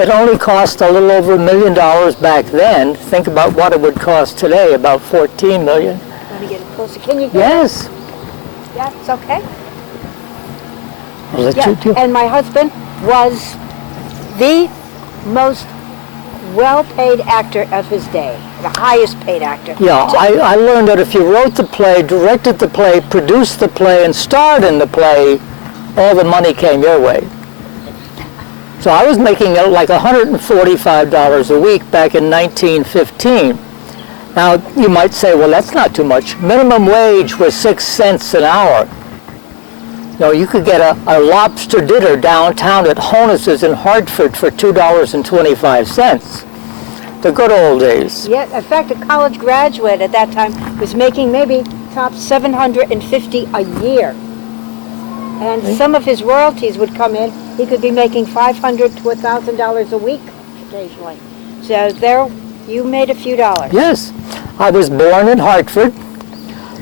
It only cost a little over $1 million back then. Think about what it would cost today, about $14 million. Want to get it closer? Can you get Yes. it? Yeah, it's okay. I'll let Yeah, you do. and my husband was the most well-paid actor of his day, the highest paid actor. Yeah, I learned that if you wrote the play, directed the play, produced the play, and starred in the play, all the money came your way. So I was making like $145 a week back in 1915. Now, you might say, well, that's not too much. Minimum wage was 6 cents an hour. You know, you could get a lobster dinner downtown at Honus's in Hartford for $2.25. The good old days. Yeah, in fact, a college graduate at that time was making maybe top $750 a year. And some of his royalties would come in. He could be making $500 to $1,000 a week occasionally. So there, you made a few dollars. Yes. I was born in Hartford.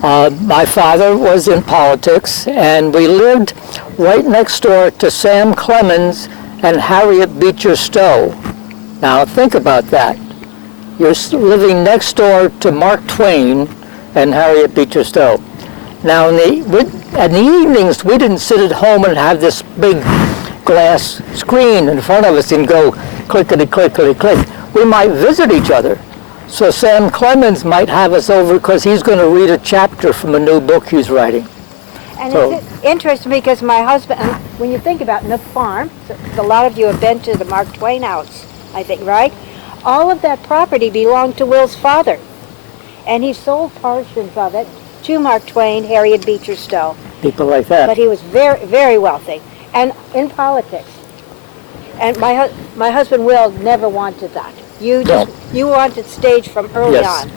My father was in politics, and we lived right next door to Sam Clemens and Harriet Beecher Stowe. Now think about that. You're living next door to Mark Twain and Harriet Beecher Stowe. Now in the evenings, we didn't sit at home and have this big glass screen in front of us and go clickety, clickety, click. We might visit each other. So Sam Clemens might have us over because he's going to read a chapter from a new book he's writing. And So- it's interesting because my husband, when you think about it, in the farm, so a lot of you have been to the Mark Twain house, I think, right? All of that property belonged to Will's father. And he sold portions of it to Mark Twain, Harriet Beecher Stowe. People like that. But he was very, very wealthy and in politics. And my husband Will never wanted that. You wanted stage from early Yes. on.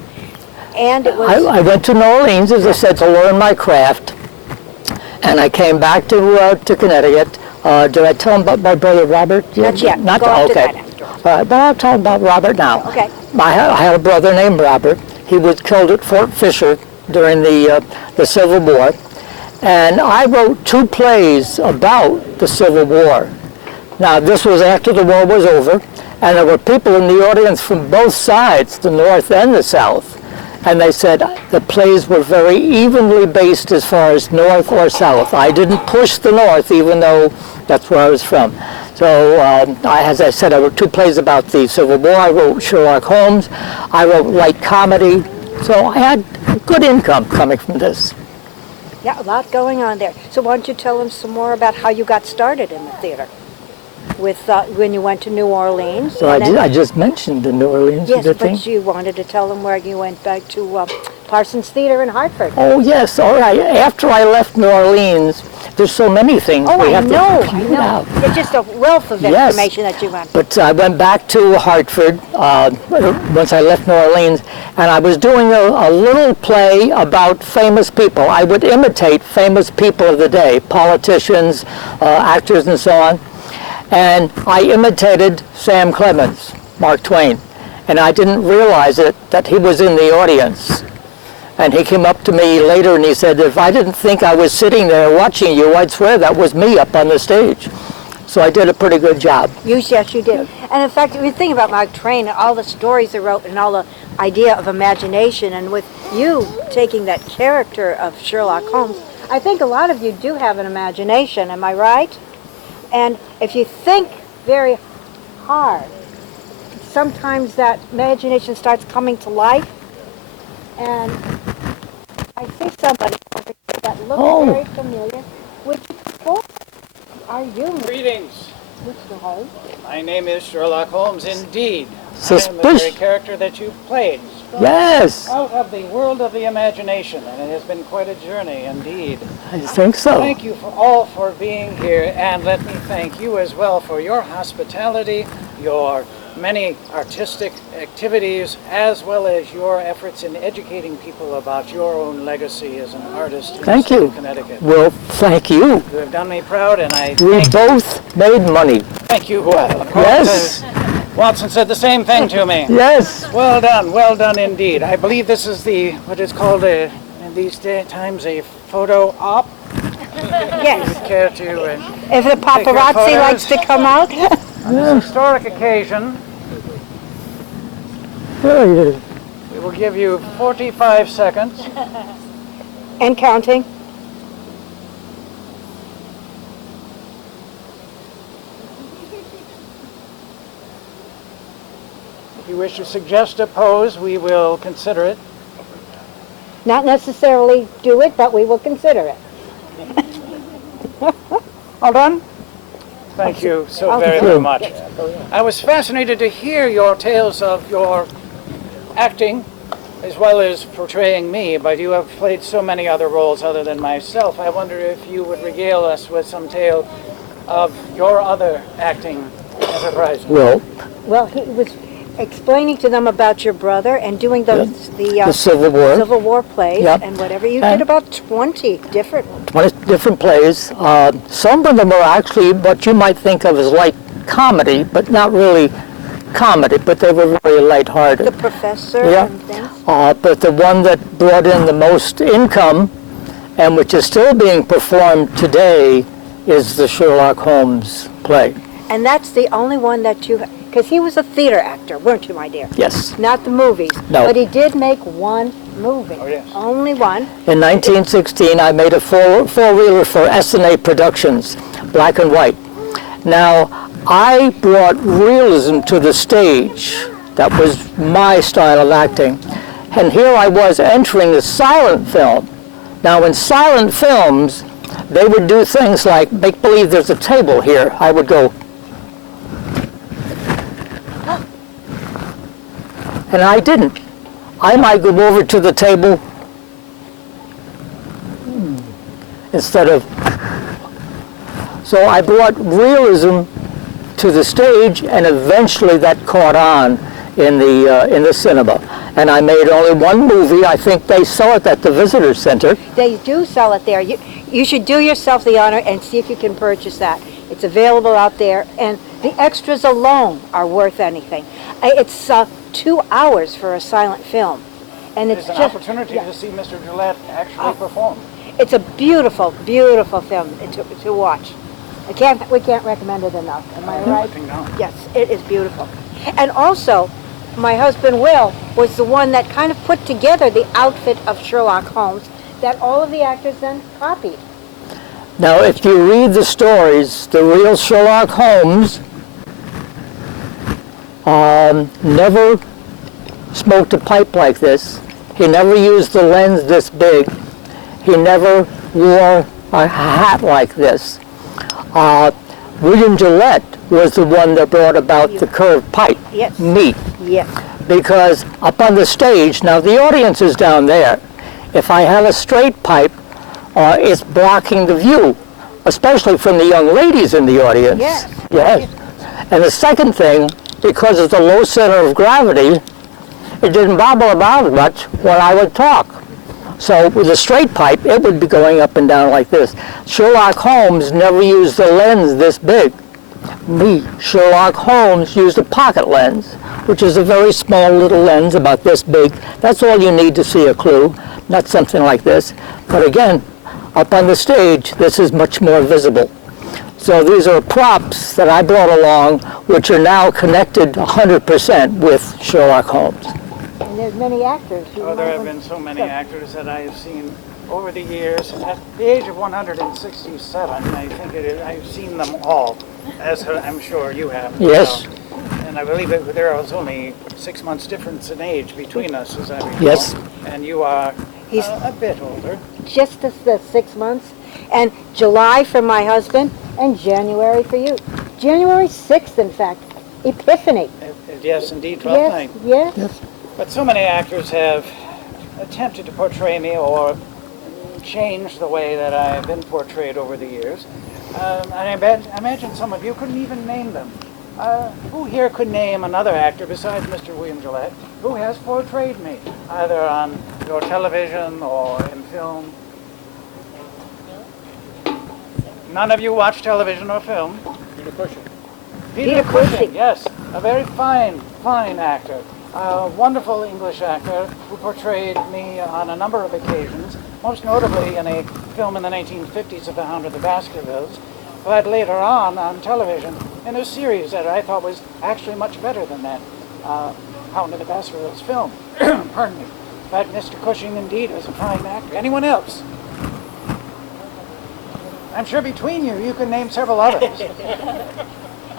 And it was I went to New Orleans, as I said, to learn my craft, and I came back to Connecticut. Did I tell him about my brother Robert? Not yet. Not Go after okay. that after all. But I'll tell him about Robert now. Okay. I had a brother named Robert. He was killed at Fort Fisher during the Civil War, and I wrote 2 plays about the Civil War. Now, this was after the war was over, and there were people in the audience from both sides, the North and the South, and they said the plays were very evenly based as far as North or South. I didn't push the North, even though that's where I was from. So, as I said, I wrote 2 plays about the Civil War. I wrote Sherlock Holmes. I wrote light comedy. So I had good income coming from this. Yeah, a lot going on there. So why don't you tell them some more about how you got started in the theater? With when you went to New Orleans. So I just mentioned the New Orleans. Yes, did but thing. you wanted to tell them where you went back to Parsons Theater in Hartford. Oh yes, all right. After I left New Orleans, there's so many things Oh, we I have know, to I compute know. out. It's just a wealth of Yes. information that you want. But I went back to Hartford once I left New Orleans, and I was doing a little play about famous people. I would imitate famous people of the day, politicians, actors, and so on. And I imitated Sam Clemens, Mark Twain, and I didn't realize that he was in the audience. And he came up to me later and he said, if I didn't think I was sitting there watching you, I'd swear that was me up on the stage. So I did a pretty good job. Yes, you did. And in fact, if you think about Mark Twain and all the stories he wrote and all the idea of imagination, and with you taking that character of Sherlock Holmes, I think a lot of you do have an imagination, am I right? And if you think very hard, sometimes that imagination starts coming to life. And I see somebody over here that looks very familiar. Would you perform? Are you Greetings. Mr. Holmes? My name is Sherlock Holmes, indeed. I am the Suspicious. very character that you played. Yes, Out of the world of the imagination, and it has been quite a journey indeed. I think so. Thank you all for being here, and let me thank you as well for your hospitality, your many artistic activities, as well as your efforts in educating people about your own legacy as an artist in the Thank state you. of Connecticut. Well, thank you. You have done me proud, and I We both made money. thank you well. Yes. Watson said the same thing to me. Yes. Well done indeed. I believe this is what is called in these times a photo op. Yes. Care to If the paparazzi photos? likes to come out. On this historic occasion, we will give you 45 seconds. And counting. If you wish to suggest a pose, we will consider it. Not necessarily do it, but we will consider it. All done? Thank you so very, very much. I was fascinated to hear your tales of your acting as well as portraying me, but you have played so many other roles other than myself. I wonder if you would regale us with some tale of your other acting enterprises. Well, he was explaining to them about your brother and doing the Civil War. Civil War plays Yep. and whatever. You did about 20 different ones. 20 different plays. Some of them are actually what you might think of as light comedy, but not really comedy, but they were very lighthearted. The Professor Yeah. and things. But the one that brought in the most income, and which is still being performed today, is the Sherlock Holmes play. And that's the only one that you, because he was a theater actor, weren't you, my dear? Yes. Not the movies. No. But he did make one movie. Oh, yes. Only one. In 1916, I made a four-wheeler for S&A Productions, black and white. Now, I brought realism to the stage. That was my style of acting. And here I was entering the silent film. Now, in silent films, they would do things like make believe there's a table here. I would go, and I didn't. I might go over to the table instead of. So I brought realism to the stage, and eventually that caught on in the cinema. And I made only one movie. I think they saw it at the Visitor Center. They do sell it there. You should do yourself the honor and see if you can purchase that. It's available out there, and the extras alone are worth anything. It's 2 hours for a silent film, and It's an opportunity to see Mr. Gillette actually perform. It's a beautiful, beautiful film to watch. We can't recommend it enough. Am I right? No. Yes, it is beautiful. And also, my husband Will was the one that kind of put together the outfit of Sherlock Holmes that all of the actors then copied. Now, if you read the stories, the real Sherlock Holmes never smoked a pipe like this. He never used the lens this big. He never wore a hat like this. William Gillette was the one that brought about the curved pipe. Yes. Me. Yes. Because up on the stage, now the audience is down there. If I have a straight pipe, it's blocking the view, especially from the young ladies in the audience. Yes. Yes. And the second thing, because of the low center of gravity, it didn't bobble about much when I would talk. So with a straight pipe, it would be going up and down like this. Sherlock Holmes never used a lens this big. Me, Sherlock Holmes, used a pocket lens, which is a very small little lens about this big. That's all you need to see a clue, not something like this. But again, up on the stage, this is much more visible. So these are props that I brought along, which are now connected 100% with Sherlock Holmes. And there's many actors. Oh, there have been so many actors that I have seen over the years. At the age of 167, I think I've seen them all, as I'm sure you have. Yes. So, and I believe there was only 6 months difference in age between us, as I recall. Yes. And you are He's a bit older. just the 6 months. And July for my husband, and January for you. January 6th, in fact, Epiphany. Yes, indeed, 12th night. Yes. But so many actors have attempted to portray me or change the way that I've been portrayed over the years. And I imagine some of you couldn't even name them. Who here could name another actor besides Mr. William Gillette who has portrayed me, either on your television or in film? None of you watch television or film? Peter Cushing. Peter Cushing, yes. A very fine actor. A wonderful English actor who portrayed me on a number of occasions, most notably in a film in the 1950s of The Hound of the Baskervilles, but later on television in a series that I thought was actually much better than that Count of the Baskervilles film. Pardon me. But Mr. Cushing indeed was a fine actor. Anyone else? I'm sure between you, you can name several others.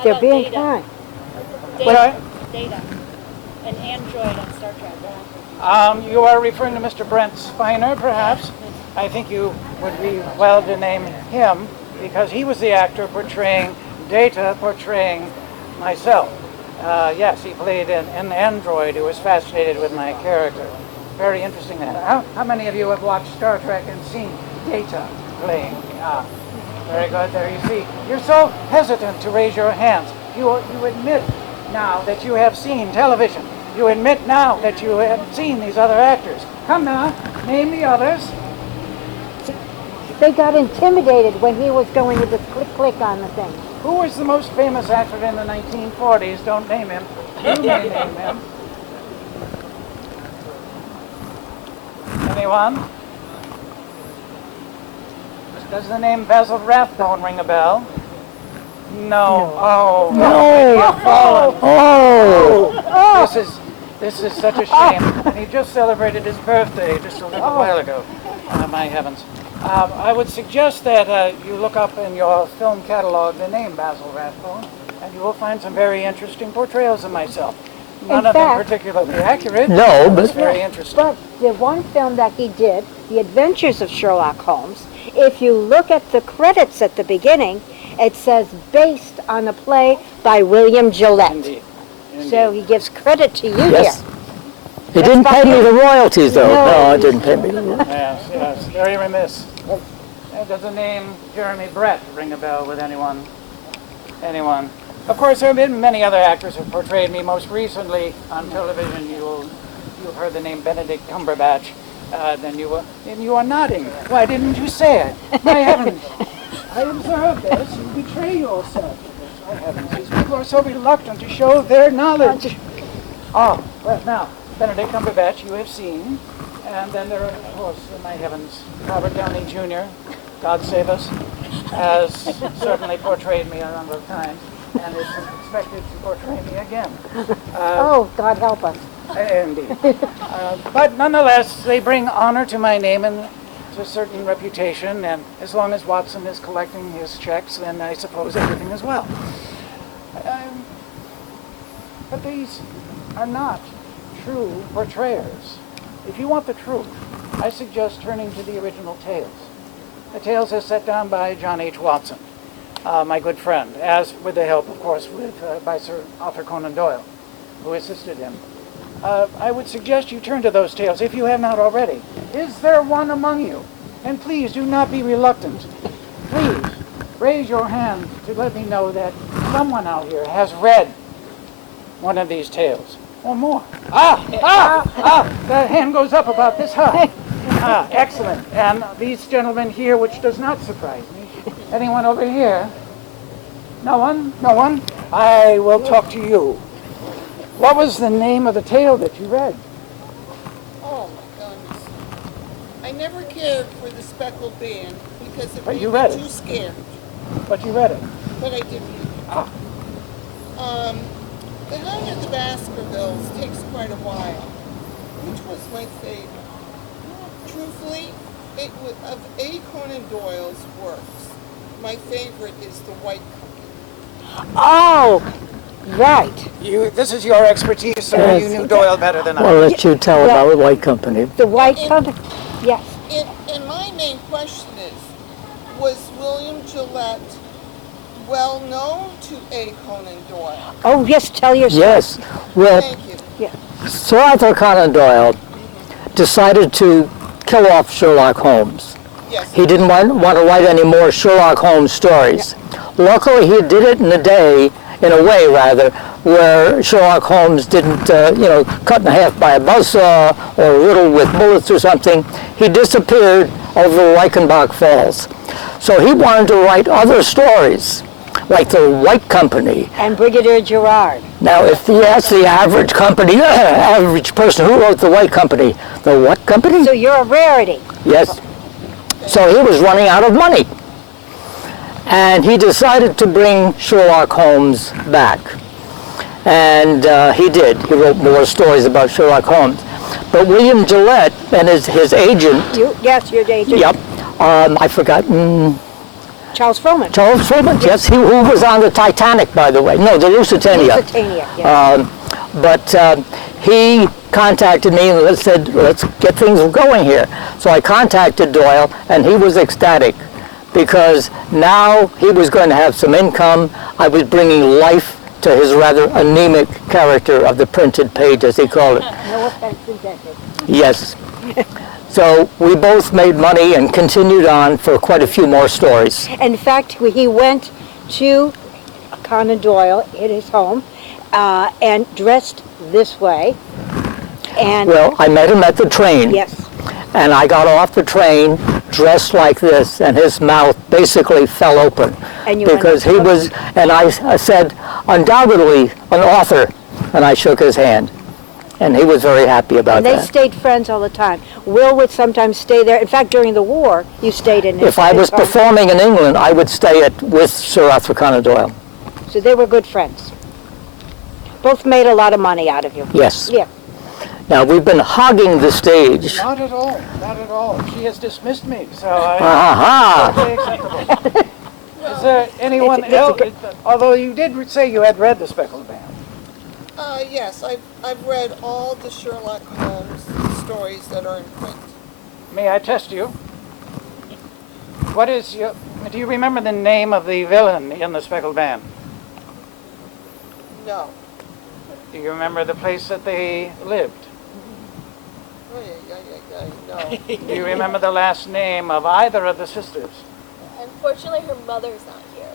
They're being kind. Data. An android on Star Trek. You are referring to Mr. Brent Spiner, perhaps? I think you would be well to name him because he was the actor portraying Data, portraying myself. Yes, he played an android who was fascinated with my character. Very interesting. How many of you have watched Star Trek and seen Data playing? Very good. There you see. You're so hesitant to raise your hands. You admit now that you have seen television. You admit now that you have seen these other actors. Come now, name the others. They got intimidated when he was going with the click on the thing. Who was the most famous actor in the 1940s? Don't name him. You may name him. Anyone? Does the name Basil Rathbone ring a bell? No. Oh. No. Oh. This is such a shame. And he just celebrated his birthday just a little while ago. My heavens. I would suggest that you look up in your film catalog the name Basil Rathbone, and you will find some very interesting portrayals of myself. None of them particularly accurate. No, but it's very interesting. But the one film that he did, The Adventures of Sherlock Holmes, if you look at the credits at the beginning, it says based on a play by William Gillette. Indeed. So he gives credit to you yes. here. He didn't pay me the royalties, though. No, he didn't pay me the royalties. Yes, very remiss. Does the name Jeremy Brett ring a bell with anyone? Anyone? Of course, there have been many other actors who portrayed me. Most recently on television, you've heard the name Benedict Cumberbatch. Then you are nodding. Why didn't you say it? My heavens! I observed this. You betray yourself. My heavens! These people are so reluctant to show their knowledge. Oh, well now, Benedict Cumberbatch you have seen, and then there are, of course, my heavens, Robert Downey Jr. God save us, has certainly portrayed me a number of times, and is expected to portray me again. Oh, God help us. Indeed. But nonetheless, they bring honor to my name and to a certain reputation, and as long as Watson is collecting his checks, then I suppose everything is well. But these are not true portrayers. If you want the truth, I suggest turning to the original tales. The tales are set down by John H. Watson, my good friend, as with the help, of course, by Sir Arthur Conan Doyle, who assisted him. I would suggest you turn to those tales if you have not already. Is there one among you? And please do not be reluctant. Please raise your hand to let me know that someone out here has read one of these tales or more. The hand goes up about this high. Excellent. And these gentlemen here, which does not surprise me. Anyone over here? No one? No one? I will talk to you. What was the name of the tale that you read? Oh my goodness. I never cared for the Speckled Band because it But made you me read it. too scared. But you read it. But I did read it. The Helen of the Baskervilles takes quite a while. Which was my favorite? Truthfully, of A. Conan Doyle's works, my favorite is The White Company. Oh, right. This is your expertise, so Yes. you knew Doyle better than I. I'll let you tell about the White Company. The White Company. Yes. And my main question is, was William Gillette well known to A. Conan Doyle? Oh, yes, tell your story. Yes. Well, Thank you. Yeah. Sir Arthur Conan Doyle decided to kill off Sherlock Holmes. Yes. He didn't want to write any more Sherlock Holmes stories. Luckily, he did it in a way, where Sherlock Holmes didn't, cut in half by a buzzsaw or riddled with bullets or something. He disappeared over Reichenbach Falls. So he wanted to write other stories, like the White Company. And Brigadier Gerard. Now, if you ask the average person who wrote the White Company, the what company? So you're a rarity. Yes. So he was running out of money. And he decided to bring Sherlock Holmes back. And he did. He wrote more stories about Sherlock Holmes. But William Gillette and his agent... Yes, your agent. Yep. I forgot. Charles Frohman. Charles Frohman, yes. Who was on the Titanic, by the way. No, the Lusitania. Lusitania, yes. But he contacted me and said, let's get things going here. So I contacted Doyle, and he was ecstatic because now he was going to have some income. I was bringing life to his rather anemic character of the printed page, as he called it. No offense intended. Yes. So we both made money and continued on for quite a few more stories. In fact, he went to Conan Doyle in his home and dressed this way. And Well, I met him at the train. yes, And I got off the train dressed like this, and his mouth basically fell open. And you because he was, and I said, undoubtedly an author, and I shook his hand. And he was very happy about and they that. stayed friends all the time. Will would sometimes stay there. In fact, during the war, you stayed in his If I his was home. performing in England, I would stay with Sir Arthur Conan Doyle. So they were good friends. Both made a lot of money out of you. Yes. Yeah. Now, we've been hogging the stage. Not at all, not at all. She has dismissed me, so I... Aha! Perfectly acceptable. Is there anyone It's a else? good- Although you did say you had read The Speckled Band. Yes, I've read all the Sherlock Holmes stories that are in print. May I test you? What is your... Do you remember the name of the villain in The Speckled Band? No. Do you remember the place that they lived? Oh, no. Do you remember the last name of either of the sisters? Unfortunately, her mother's not here.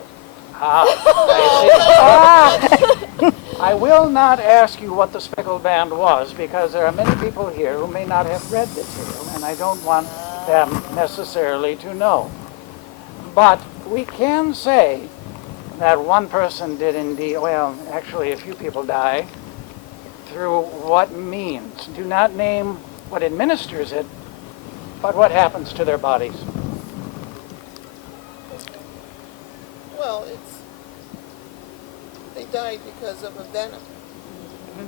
I will not ask you what The Speckled Band was because there are many people here who may not have read the tale, and I don't want them necessarily to know. But we can say that one person did indeed, well, actually a few people die. Through what means? Do not name what administers it, but what happens to their bodies. Well, they died because of a venom.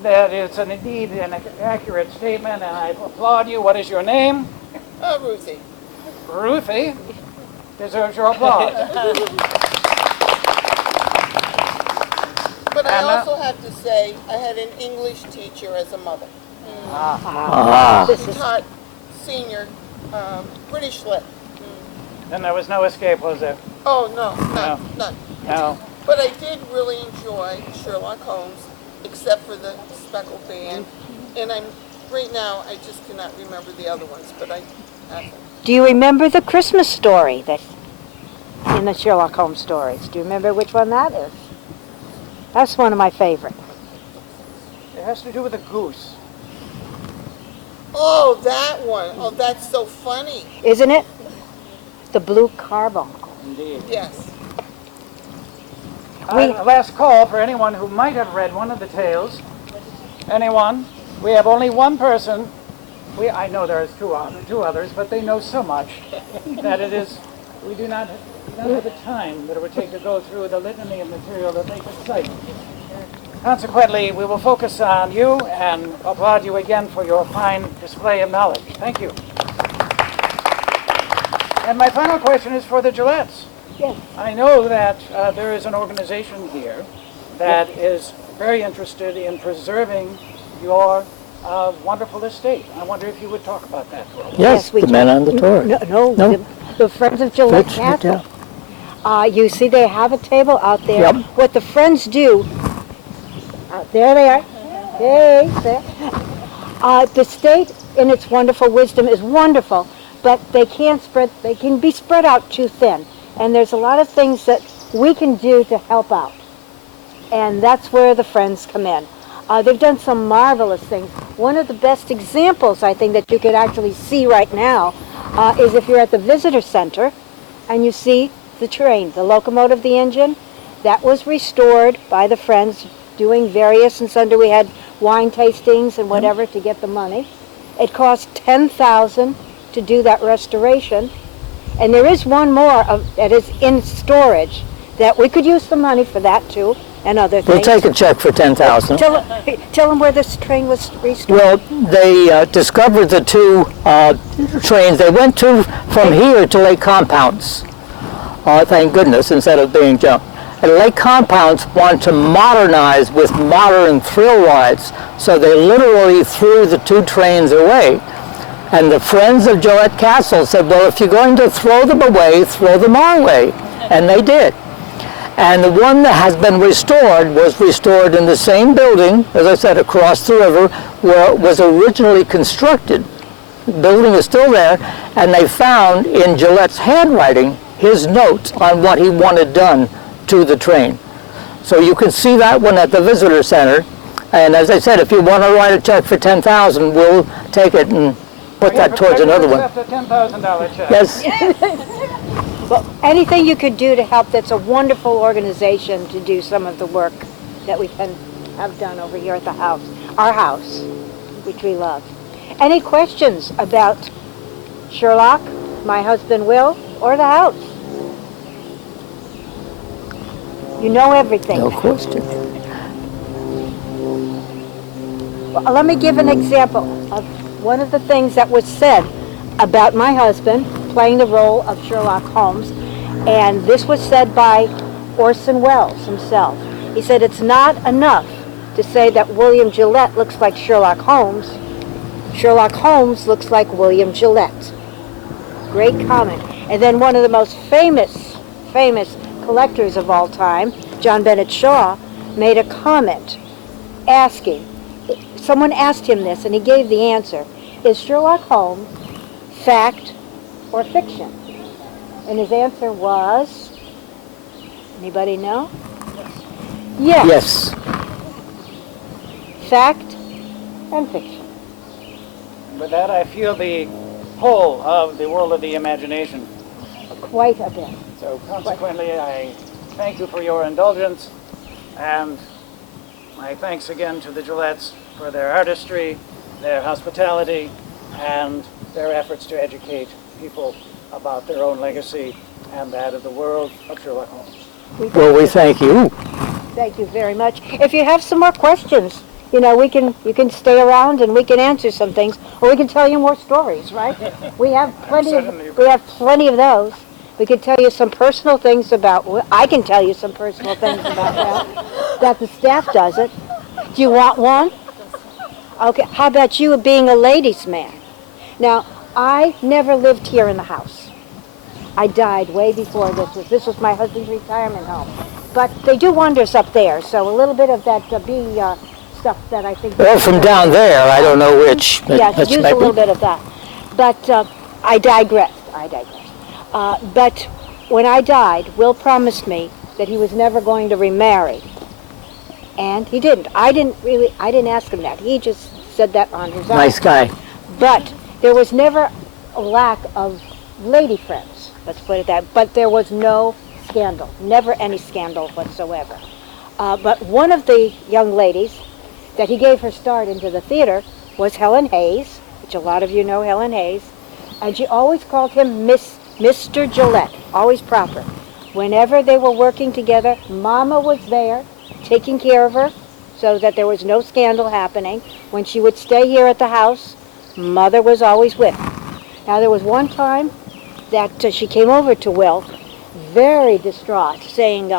That is indeed an accurate statement, and I applaud you. What is your name? Ruthie. Ruthie deserves your applause. But I Anna? also have to say, I had an English teacher as a mother. She taught senior British lit. Then there was no escape, was there? Oh, no, none. No. But I did really enjoy Sherlock Holmes, except for the Speckled Band. And right now, I just cannot remember the other ones, but I have them. Do you remember the Christmas story that in the Sherlock Holmes stories? Do you remember which one that is? That's one of my favorites. It has to do with a goose. Oh, that one. Oh, that's so funny. Isn't it? The Blue Carbuncle. Indeed. Yes. Last call for anyone who might have read one of the tales. Anyone? We have only one person. I know there's two others, but they know so much that it is. We do not have the time that it would take to go through the litany of material that they could cite. Consequently, we will focus on you and applaud you again for your fine display of knowledge. Thank you. And my final question is for the Gillettes. Yes. I know that there is an organization here that is very interested in preserving your wonderful estate. I wonder if you would talk about that. Yes, we the do. men on the tour. No. The Friends of Gillette Castle. You see they have a table out there. Yep. What the Friends do, there they are. Hey, there. The state in its wonderful wisdom is wonderful, but they can be spread out too thin. And there's a lot of things that we can do to help out. And that's where the Friends come in. They've done some marvelous things. One of the best examples, I think, that you could actually see right now is if you're at the visitor center and you see the train, the locomotive, the engine, that was restored by the Friends doing various and sundry. We had wine tastings and whatever to get the money. It cost $10,000 to do that restoration. And there is one more that is in storage that we could use the money for that too, and other We'll things. take a check for $10,000. Tell them where this train was restored. Well, they discovered the two trains. They went from here to Lake Compounce. Thank goodness, instead of being jumped. And Lake Compounce wanted to modernize with modern thrill rides, so they literally threw the two trains away. And the friends of Gillette Castle said, well, if you're going to throw them away, throw them our way. And they did. And the one that has been restored was restored in the same building, as I said, across the river, where it was originally constructed. The building is still there, and they found in Gillette's handwriting his notes on what he wanted done to the train. So you can see that one at the visitor center. And as I said, if you want to write a check for $10,000, we'll take it and put that towards another one. Accept a $10,000 check. Yes. Well, anything you could do to help, that's a wonderful organization to do some of the work that we can have done over here at the house, our house, which we love. Any questions about Sherlock, my husband Will, or the house? You know everything. No question. Well, let me give an example of one of the things that was said about my husband playing the role of Sherlock Holmes, and this was said by Orson Welles himself. He said, it's not enough to say that William Gillette looks like Sherlock Holmes. Sherlock Holmes looks like William Gillette. Great comment. And then one of the most famous collectors of all time, John Bennett Shaw, made a comment asking, someone asked him this and he gave the answer, is Sherlock Holmes fact or fiction? And his answer was, anybody know? Yes. Yes. Fact and fiction. With that, I feel the pull of the world of the imagination. Quite a bit. So consequently, I thank you for your indulgence, and my thanks again to the Gillettes for their artistry, their hospitality, and their efforts to educate people about their own legacy and that of the world of Sherlock Holmes. Well, we thank you. Thank you very much. If you have some more questions, you know, you can stay around and we can answer some things, or we can tell you more stories, right? We have plenty of those. We can tell you some personal things about, I can tell you some personal things about that the staff doesn't. Do you want one? Okay, how about you being a ladies' man? Now, I never lived here in the house. I died way before this was my husband's retirement home. But they do wonders up there, so a little bit of that bee stuff that I think... Well, from down there, I don't know which. Yes, use a little bit of that. But I digress. But when I died, Will promised me that he was never going to remarry. And he didn't. I didn't ask him that. He just said that on his own. Nice guy. But there was never a lack of lady friends, let's put it that. But there was no scandal, never any scandal whatsoever. But one of the young ladies that he gave her start into the theater was Helen Hayes, which a lot of you know Helen Hayes, and she always called him Mr. Gillette, always proper. Whenever they were working together, Mama was there taking care of her so that there was no scandal happening. When she would stay here at the house, Mother was always with her. Now there was one time that she came over to Will, very distraught, saying,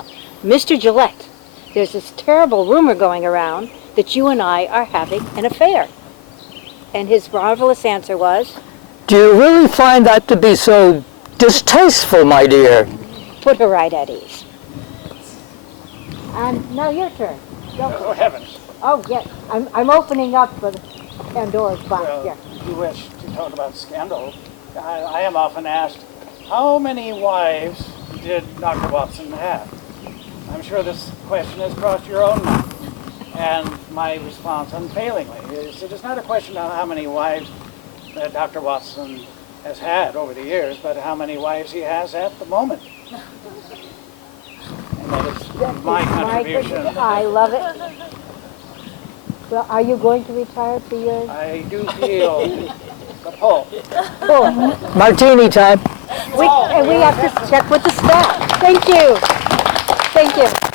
Mr. Gillette, there's this terrible rumor going around that you and I are having an affair. And his marvelous answer was, Do you really find that to be so distasteful, my dear? put her right at ease. And now your turn. Go. Oh, heavens. Oh, yes. I'm opening up for the Pandora's box Well, here. you wish to talk about scandal. I am often asked, how many wives did Dr. Watson have? I'm sure this question has crossed your own mind. And my response unfailingly is it is not a question of how many wives that Dr. Watson has had over the years, but how many wives he has at the moment. And that is my contribution. I love it. Well, are you going to retire for yours? I do feel the pull. Cool. Martini time. And and we have to check with the staff. Thank you. Thank you.